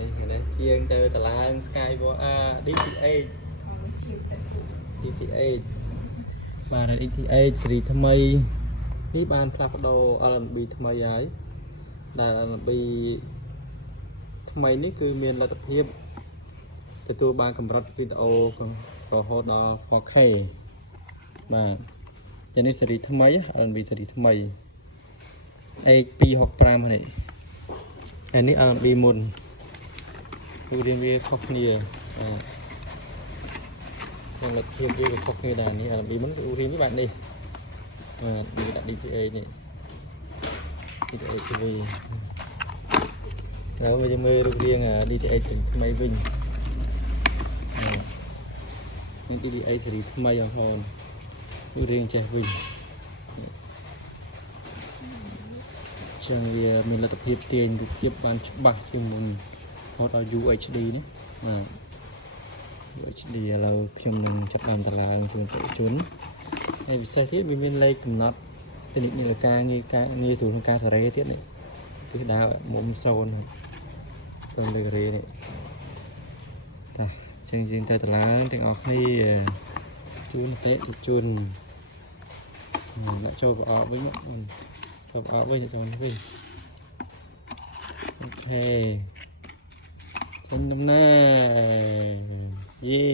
នេះនេះជាងទៅតឡាង Skyward DT8 DT8 បាទ DT8 ស៊េរីថ្មីនេះបានផ្លាស់ប្ដូរ R&B ថ្មីហើយដែល R&B ថ្មីនេះគឺមានលទ្ធភាពទទួលបានកម្រិតវីដេអូរហូតដល់ 4K បាទចានេះស៊េរីថ្មី R&B ស៊េរីថ្មី H265 នេះហើយនេះ R&B មុនគឺរៀងវាខុសគ្នាក្នុងលទ្ធភាពវាក៏ខុសគ្នាដែរនេះ R&B មុនគឺរៀងវាបែបនេះបាទវាដាក់ DT8 នេះ DT8 TV แล้วវាយើងមើលរូបរាង DT8 ថ្មីវិញនឹង DT8 ស៊េរីថ្មីអស់ហ្នឹងរូបរាងចេះវិញចឹងវាមានលទ្ធភាពទាញរូបភាពបានច្បាស់ជាងមុនហត់ដល់ UHD នេះបាទ UHD ឥឡូវខ្ញុំនឹងចាប់តាមតឡើងជូនប្រជាជនហើយពិសេសទៀតវាមានលេខកំណត់ទិន្នន័យការងារស្រួលក្នុងការសេរីទៀតនេះគឺដើរមុំ0លេខរេនេះតាចឹងយើងទៅតឡើងទាំងអស់គ្នាជូនតេជនដាក់ចូលប្រអប់វិញចូលប្រអប់វិញចូលនេះវិញអូខេចេញដំណើរយេ